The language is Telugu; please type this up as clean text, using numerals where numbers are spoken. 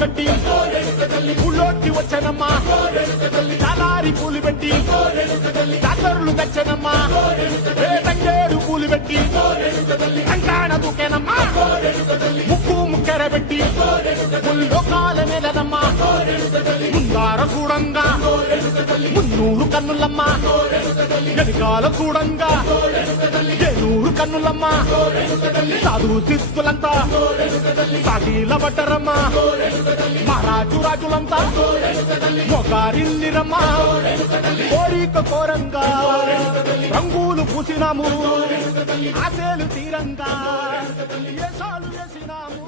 కట్టి ఊళ్ళోకి వచ్చనమ్మా చాలారి పూలు పెట్టి డాక్టర్లు తెచ్చనమ్మా తంగేడు పూలు పెట్టి కంటాన దూకేనమ్మా ముక్కు ముక్కెర పెట్టి ముల్లోకాల నెలనమ్మా ముందార చూడంగా మున్నూరు కన్నులమ్మా వెనకాల చూడంగా ఏనూరు కన్నులమ్మా సాధు శిస్తులంతా సాగిల పట్టరమ్మా మహారాజు రాజులంతా మొగారిల్లిరమ్మా కోరిక కోరంగా రంగులు పూసినాము ఆశలు తీరంగా ఏసాలు వేసినాము.